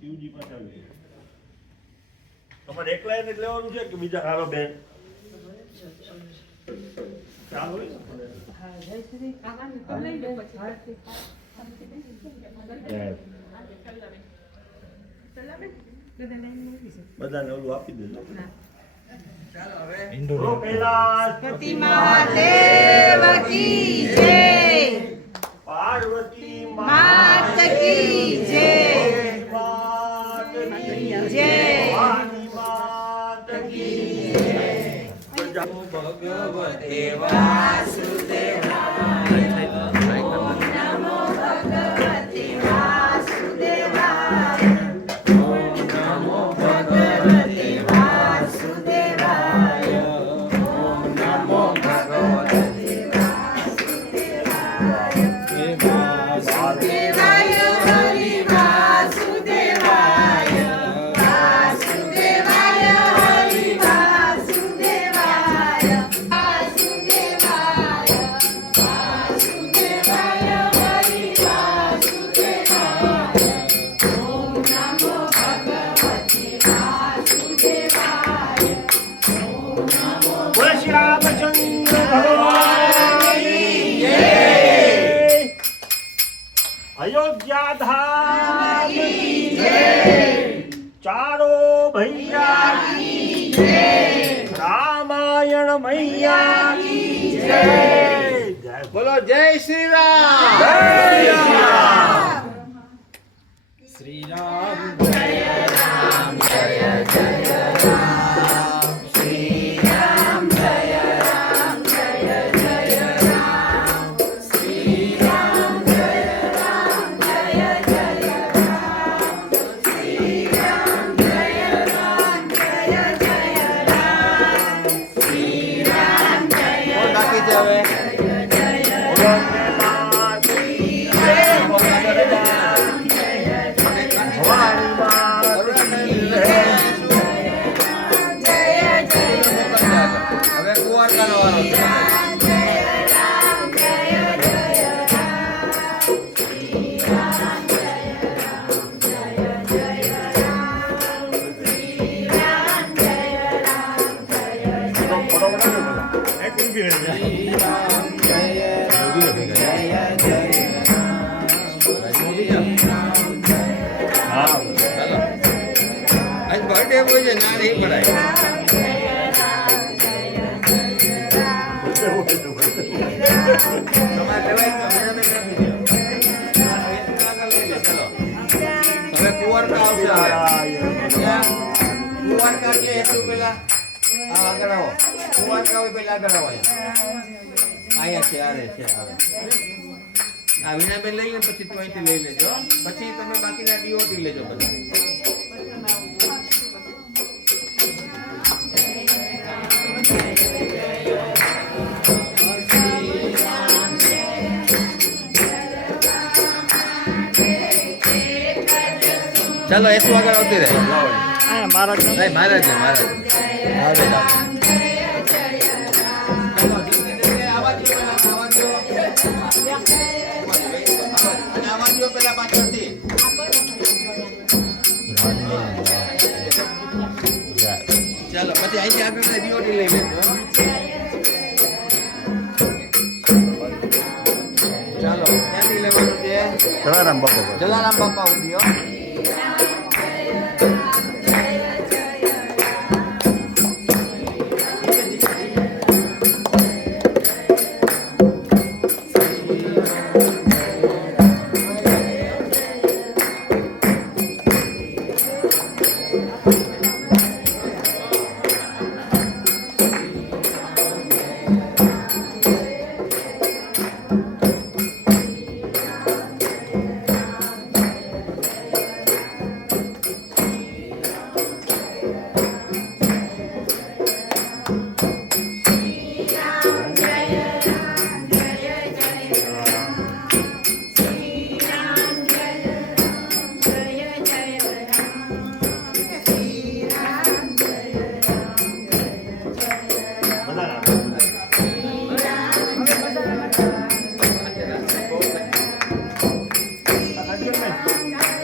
શિવજી પાછા તમારે એકલા એને જ લેવાનું છે કે બીજા હારો બેન ચાલો બધાને ઓલું આપી દેજો. ગણપતિ મહાદેવ કી જય, પાર્વતી માત કી જય, જય ભગવતે વાસુદેવાય. નમો ભગવતે વાસુદેવાય, ઓમ નમો ભગવતે વાસુદેવાય. ઓમ નમો ભગવતે વાસુદેવાય, હરિ વાસુદેવાય, વાસુદેવાય, હરિ વાસુદેવાય, વાસુદેવાય, વાસુદેવાય, હરિ વાસુદેવાય. ઓમ નમો ભગવતે વાસુદેવાય, ઓમ નમો બોલે શ્રી રામચંદ્ર ભગવાનની જય. અયોધ્યા ધામ કી જય. ચારો ભૈયા કી જય. રામાયણ મૈયા કી જય. જય બોલો જય શ્રી રામ. જય શ્રી રામ. શ્રી રામ જય રામ જય જય રામ. શ્રી રામ જય રામ જય જય રામ. શ્રી રામ જય રામ જય જય રામ. શ્રી રામ જય રામ જય જય રામ. શ્રી રામ જય બાકી છે હવે. હવે કુંવરકાનો વારો છે. આજ બર્થડે હોય છે ના નહીં પડાય. તમારે લેવાય તો મને આપી દો. હવે કુંવરકા આવશે. કુંવરકા છે એટલું પેલા આગળ આવો. કુંવરકા હોય પેલા આગળ આવો. અહીંયા છે આરે છે આવે. આ વિનાબેન લઈ લે પછી તો અહીંથી લઈ લેજો. પછી તમે બાકીના ડીઓટી લેજો બધા. ચાલો એસું આગળ આવતી રહે. મહારાજ મહારાજ આવે પેલા પાછળથી. ચાલો પછી અહીંથી આગળ ડીઓટી લઈ લેજો. ચાલો ક્યાંથી લેવાનું છે? જલારામ બાપા. જલારામ બાપા ઉદ્યો. રામ